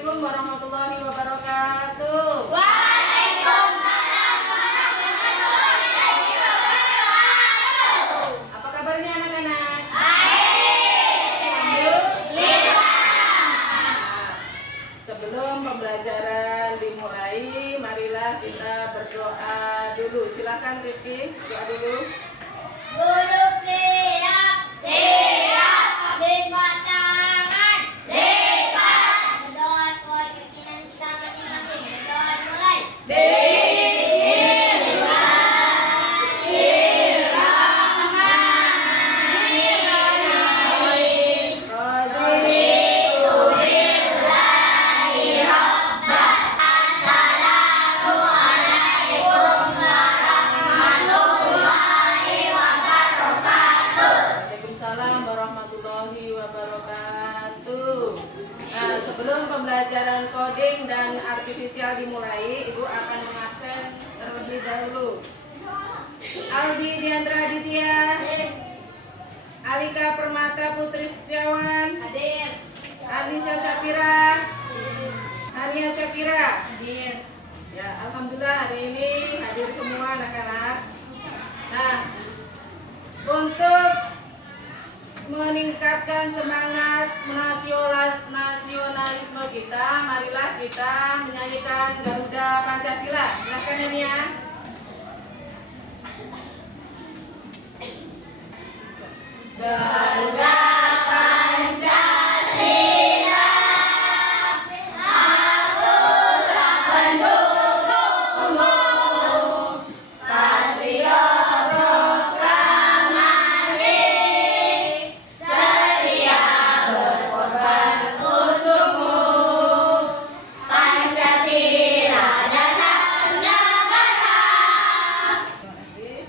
Assalamualaikum warahmatullahi wabarakatuh. Waalaikumsalam warahmatullahi wabarakatuh. Apa kabarnya anak-anak? Baik. Alhamdulillah. Sebelum pembelajaran dimulai, marilah kita berdoa dulu. Silakan Rifki, doa dulu. Guru siap, siap. Lipat tangan, lipat. Berdoa sesuai keinginan kita masing-masing. Berdoa mulai. Bismillahirrahmanirrahim. Waalaikumsalam warahmatullahi wabarakatuh. Nah, sebelum pembelajaran coding dan artifisial dimulai, Ibu akan mengabsen terlebih dahulu. Aldi Diandra Aditya, Alika Permata Putri Setiawan, Hadir. Anissa Syafira, Hania Syafira. Hadir. Ya, alhamdulillah hari ini hadir semua anak-anak. Nah, untuk meningkatkan semangat nasionalisme kita, marilah kita menyanyikan Garuda Pancasila. Silakan ini ya. Garuda Pancasila, akulah pendukungmu, patriot proklamasi, setia berkorban untukmu. Pancasila dasar negara. Terima kasih.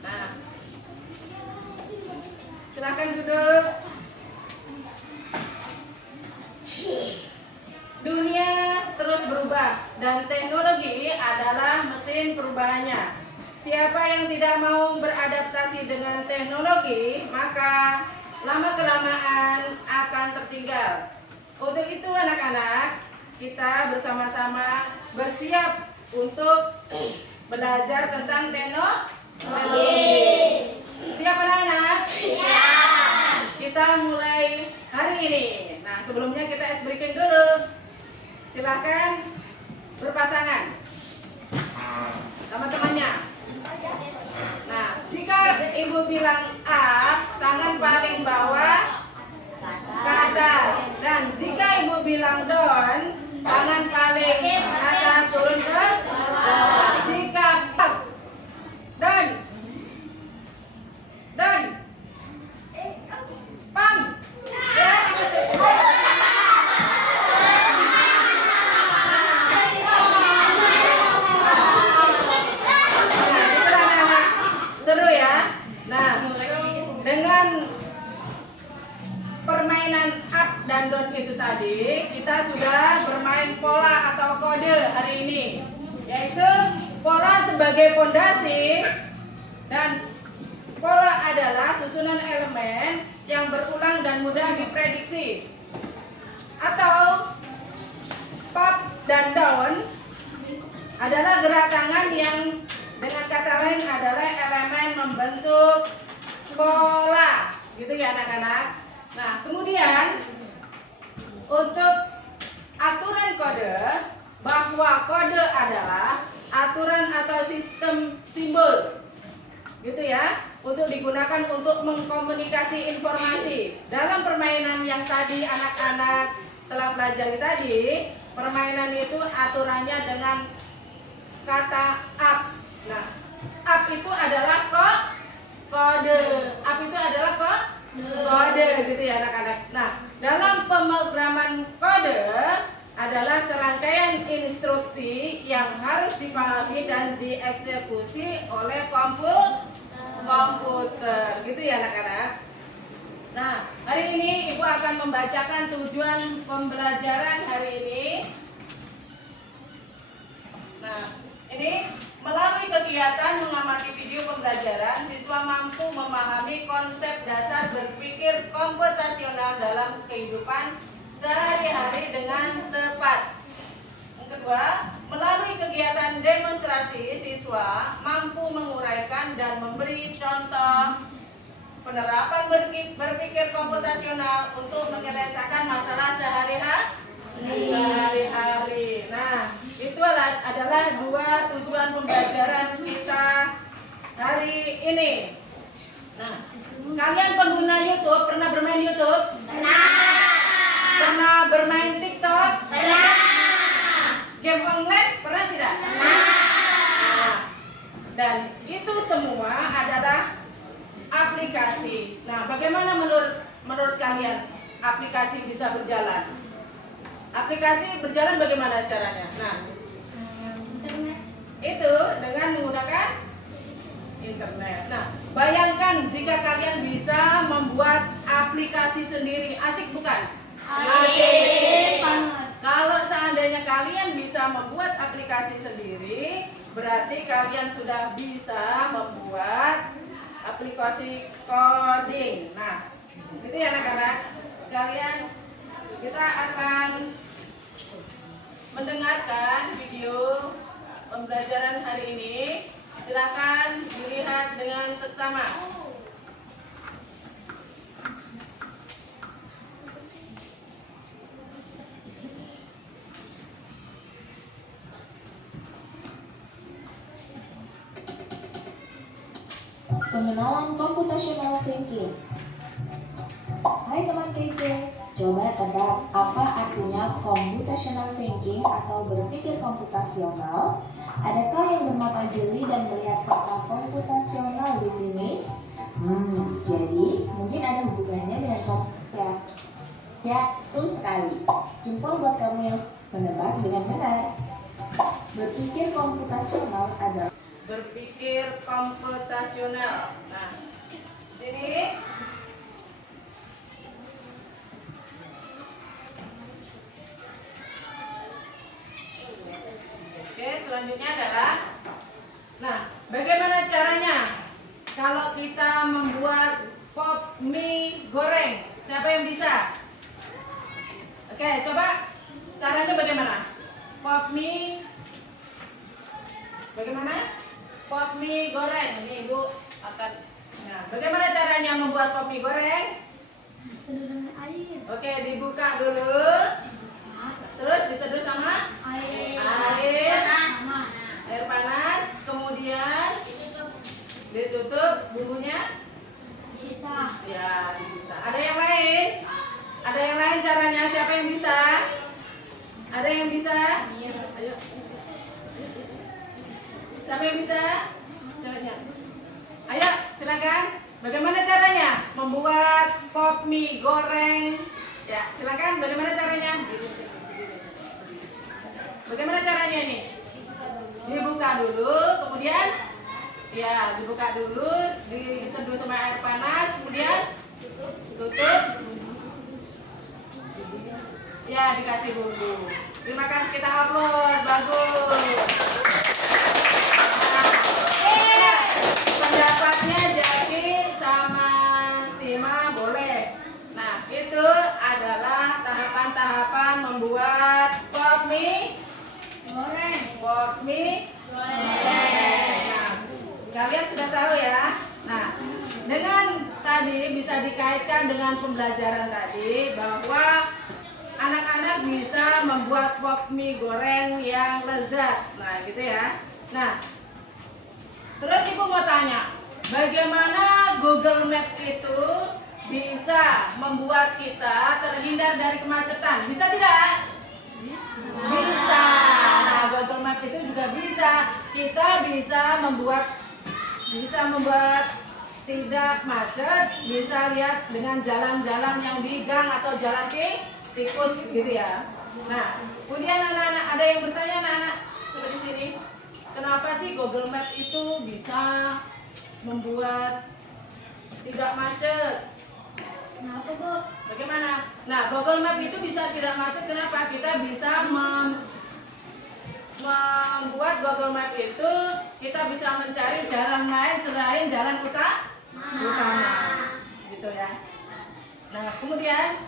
Nah, silakan duduk. Dunia terus berubah dan teknologi adalah mesin perubahannya. Siapa yang tidak mau beradaptasi dengan teknologi, maka lama-kelamaan akan tertinggal. Untuk itu anak-anak, kita bersama-sama bersiap untuk belajar tentang teknologi. Siap anak-anak? Siap. Kita mulai hari ini. Nah, sebelumnya kita ice breaking dulu. Silakan berpasangan sama temannya. Nah, jika ibu bilang up, tangan paling bawah ke atas. Dan jika ibu bilang down, tangan paling atas turun ke bawah. Jika up, down, down, pam, ya. Seru ya. Nah, dengan permainan up dan down itu tadi, kita sudah bermain pola atau kode hari ini, yaitu pola sebagai pondasi dan pola adalah susunan elemen yang berulang dan mudah diprediksi. Atau up dan down adalah gerak tangan yang dengan kata lain adalah elemen membentuk pola, gitu ya anak-anak. Nah, kemudian untuk aturan kode, bahwa kode adalah aturan atau sistem simbol, gitu ya, untuk digunakan untuk mengkomunikasi informasi. Dalam permainan yang tadi anak-anak telah pelajari tadi, permainan itu aturannya dengan kata up. Nah, up itu adalah kode. Up itu adalah kode, gitu ya anak-anak. Nah, dalam pemrograman kode adalah serangkaian instruksi yang harus dipahami dan dieksekusi oleh komputer, gitu ya anak-anak. Nah, hari ini Ibu akan membacakan tujuan pembelajaran hari ini. Nah, ini melalui kegiatan mengamati video pembelajaran, siswa mampu memahami konsep dasar berpikir komputasional dalam dalam kehidupan sehari-hari dengan tepat. Yang kedua, melalui kegiatan demonstrasi, siswa mampu menguraikan dan memberi contoh penerapan berpikir komputasional untuk menyelesaikan masalah sehari-hari. Nah, itu adalah dua tujuan pembelajaran kita hari ini. Nah, kalian pengguna YouTube pernah bermain YouTube? Pernah bermain TikTok? Game online pernah tidak? Nah, dan itu semua adalah aplikasi. Nah, bagaimana menurut kalian aplikasi bisa berjalan? Aplikasi berjalan bagaimana caranya? Nah, itu dengan menggunakan internet. Nah, bayangkan jika kalian bisa membuat aplikasi sendiri, asik bukan? Asik. Kalau seandainya kalian bisa membuat aplikasi sendiri, berarti kalian sudah bisa membuat aplikasi coding. Nah, itu ya anak-anak sekalian, kita akan mendengarkan video pembelajaran hari ini. Silakan dilihat dengan seksama. Pengenalan computational thinking. Hai teman kece, coba tebak apa artinya computational thinking atau berpikir komputasional? Adakah yang bermata jeli dan melihat kata komputasional di sini? Jadi mungkin ada hubungannya dengan betul sekali. Jempol buat kamu yang menebak dengan benar. Berpikir komputasional adalah Berpikir komputasional. Nah, sini. Oke, selanjutnya adalah, nah, bagaimana caranya kalau kita membuat pop mie goreng? Siapa yang bisa? Oke, coba caranya bagaimana? Pop mie, bagaimana? Pop mie goreng. Nih Ibu akan. Nah, bagaimana caranya membuat pop mie goreng? Diseduh dengan air. Oke, dibuka dulu. Terus diseduh sama Air panas. Air panas. Kemudian ditutup bumbunya. bisa. Ya, bisa. Ada yang lain? Ada yang lain caranya? Siapa yang bisa? Ada yang bisa? Ayo. Siapa yang bisa? Caranya. Ayo, silakan. Bagaimana caranya membuat pop mie goreng? Ya, silakan. Bagaimana caranya? Bagaimana caranya ini? Dibuka dulu, kemudian ya, dibuka dulu, diseduh sama air panas, kemudian tutup. Ya, dikasih bumbu. Terima kasih, kita upload. Bagus. Pendapatnya Jaki sama Sima boleh. Nah, itu adalah tahapan-tahapan membuat pop mie Goreng. Nah, kalian sudah tahu ya. Nah, dengan tadi bisa dikaitkan dengan pembelajaran tadi bahwa anak-anak bisa membuat pop mie goreng yang lezat. Nah, gitu ya. Nah, terus Ibu mau tanya, bagaimana Google Map itu bisa membuat kita terhindar dari kemacetan? Bisa tidak? Bisa. Nah, Google Map itu juga bisa. Kita bisa membuat tidak macet, bisa lihat dengan jalan-jalan yang di gang atau jalan tikus gitu ya. Nah, kemudian anak-anak ada yang bertanya, anak-anak coba di sini. Kenapa sih Google Map itu bisa membuat tidak macet? Kenapa, Bu? Bagaimana? Nah, Google Map itu bisa tidak macet. Kenapa? Kita bisa membuat Google Map itu, kita bisa mencari jalan lain selain jalan utama. Gitu ya. Nah, kemudian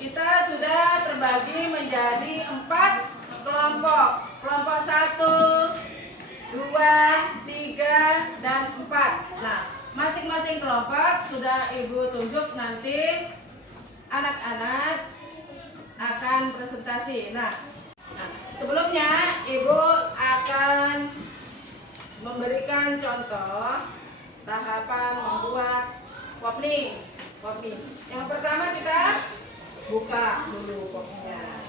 kita sudah terbagi menjadi 4 kelompok. Kelompok 1, 2, 3, dan 4. Nah, masing-masing kelompok sudah Ibu tunjuk, nanti anak-anak akan presentasi. Nah, sebelumnya Ibu akan memberikan contoh tahapan membuat popling. Yang pertama kita buka dulu popnya.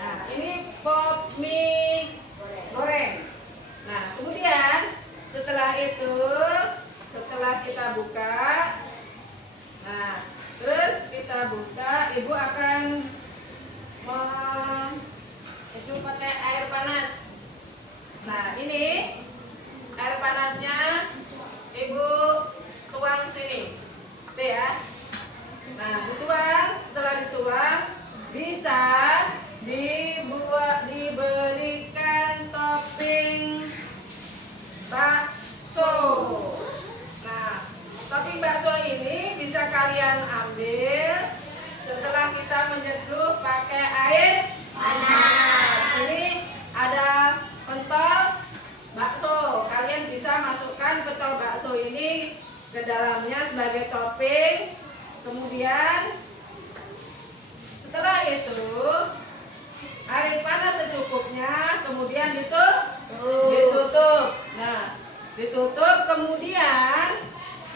Nah, ini pop mie goreng. Nah, kemudian setelah kita buka, nah, terus kita buka, Ibu akan itu pakai air panas. Nah, ini air panasnya Ibu tuang sini, oke ya. Nah, dituang, setelah dituang bisa diberikan topping bakso. Nah, topping bakso ini bisa kalian ambil setelah kita menyeduh pakai air panas. Ini ada pentol bakso. Kalian bisa masukkan pentol bakso ini ke dalamnya sebagai topping. Kemudian setelah itu air panas secukupnya, kemudian ditutup. Nah, ditutup, kemudian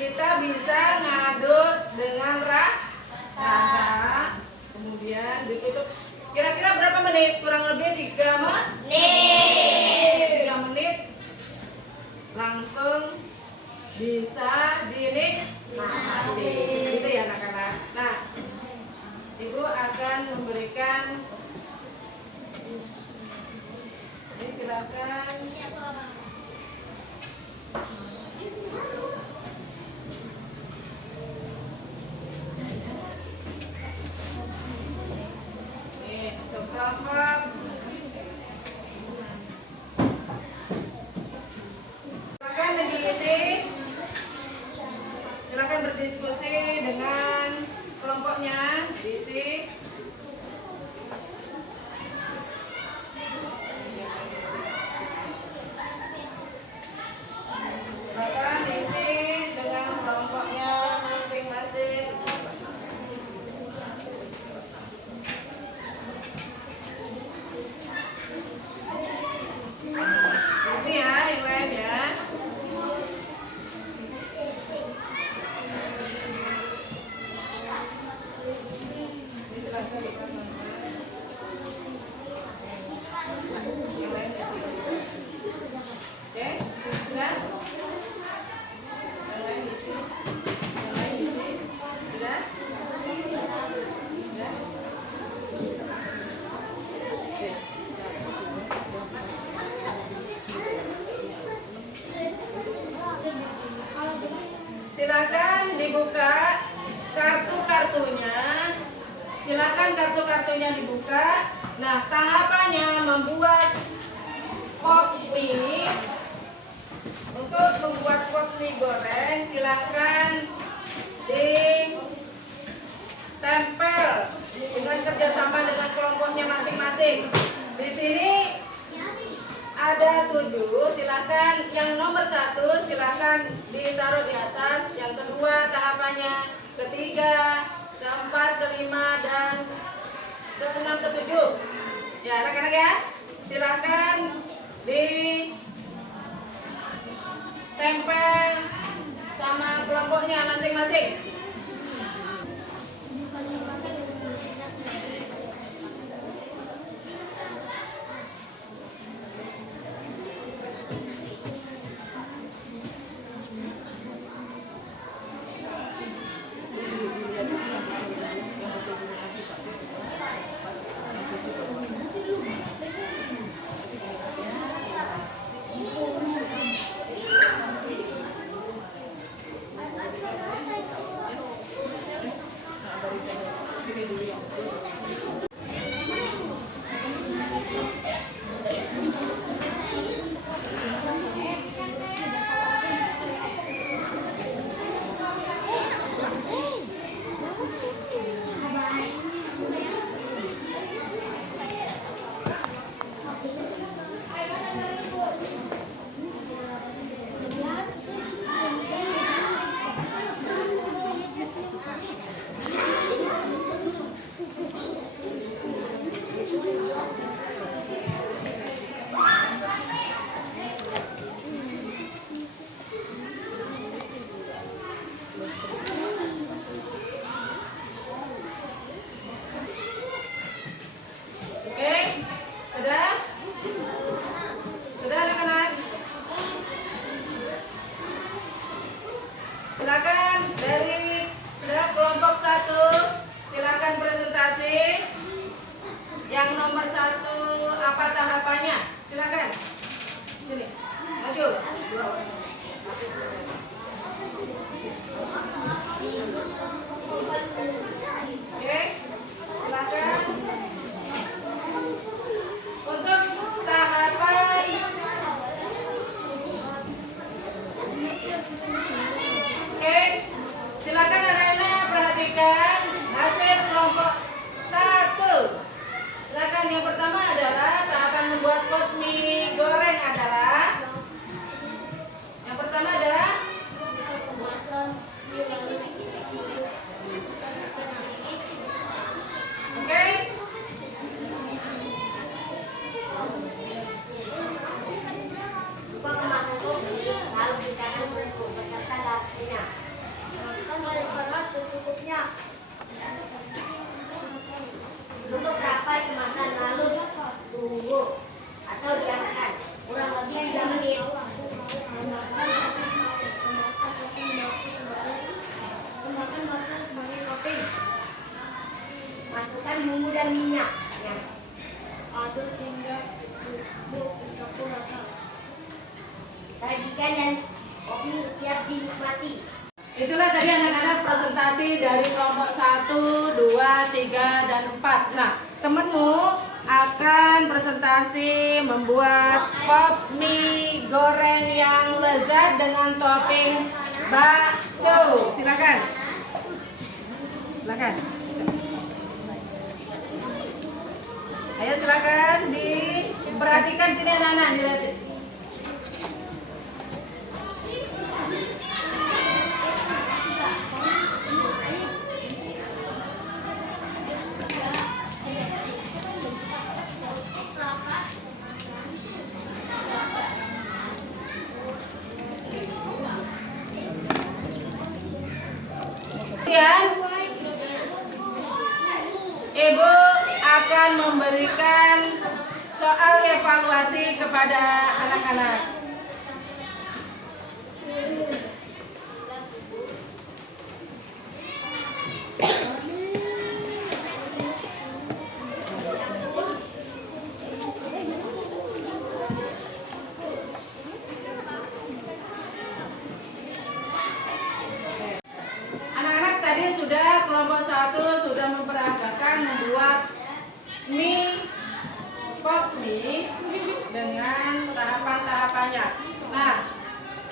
kita bisa ngaduk dengan rata. Kemudian ditutup. Kira-kira berapa menit? Kurang lebih 3 menit. Langsung bisa dinikmati. Gitu ya anak-anak. Nah, Ibu akan memberikan, ini silakan. Nih, untuk kelompok. Silakan diisi. Silakan berdiskusi dengan kelompoknya, diisi. Silakan diisi dengan kelompoknya masing-masing. Diisi ya, yang lain ya. Ini silakan diisi. Yang lain diisi. Oke, sudah? Yang lain diisi. Yang lain diisi. Sudah? Sudah? Oke. Silakan dibuka kartu-kartunya. Silakan kartu-kartunya dibuka. Nah, tahapannya membuat pop mie. Untuk membuat pop mie goreng, silakan ditempel dengan kerjasama dengan kelompoknya masing-masing. Di sini ada 7, silakan yang nomor 1 silakan ditaruh di atas, yang kedua tahapannya, ketiga, keempat, kelima, dan keenam, ketujuh. Ya anak-anak ya, silakan ditempel sama kelompoknya masing-masing. Kemudian hasil kelompok 1. Silakan, yang pertama adalah tahapan membuat pot mie goreng adalah. Yang pertama adalah oke. Lupa kemasan kopi, lalu pisahkan bungkus beserta dapurnya. Makan air panas secukupnya. Tutup rapat kemasan lalu tunggu atau diamkan kurang lebih 3 menit. Tambahkan bakso sebagai topping. Masukkan bumbu dan minyak. Aduk hingga bubuk tercampur rata. Sajikan dan kopi siap dinikmati. Itulah tadi anak-anak presentasi dari kelompok 1, 2, 3, dan 4. Nah, temenmu akan presentasi membuat pop mie goreng yang lezat dengan topping bakso. Silakan. Silakan. Ayo silakan diperhatikan sini anak-anak, dilihatin. Kemudian Ibu akan memberikan soal evaluasi kepada anak-anak. Anak-anak tadi sudah kelompok 1 sudah memperagakan membuat mie pop mie dengan tahapan-tahapannya. Nah,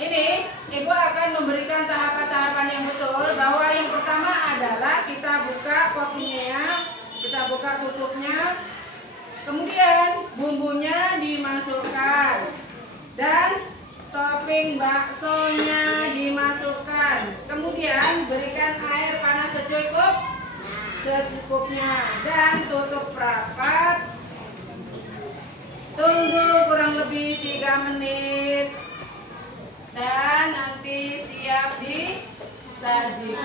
ini Ibu akan memberikan tahapan-tahapan yang betul, bahwa yang pertama adalah kita buka pop mie-nya, kita buka tutupnya, kemudian bumbunya dimasukkan dan topping baksonya dimasukkan. Kemudian berikan air panas secukupnya dan tutup rapat. Tunggu kurang lebih 3 menit dan nanti siap disajikan.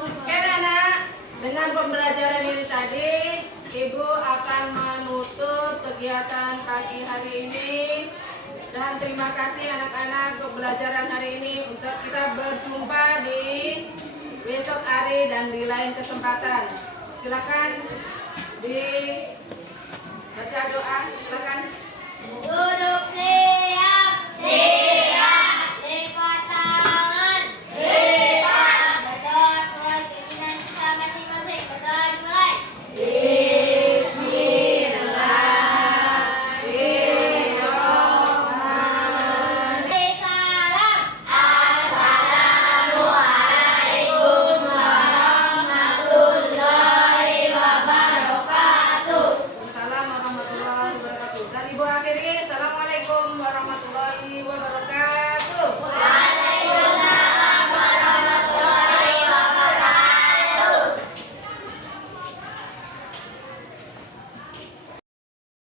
Oke anak, dengan pembelajaran ini tadi Ibu akan menutup kegiatan pagi hari ini. Dan terima kasih anak-anak untuk pembelajaran hari ini. Untuk kita berjumpa di besok hari dan di lain kesempatan. Silakan baca doa. Silakan. Duduk siap.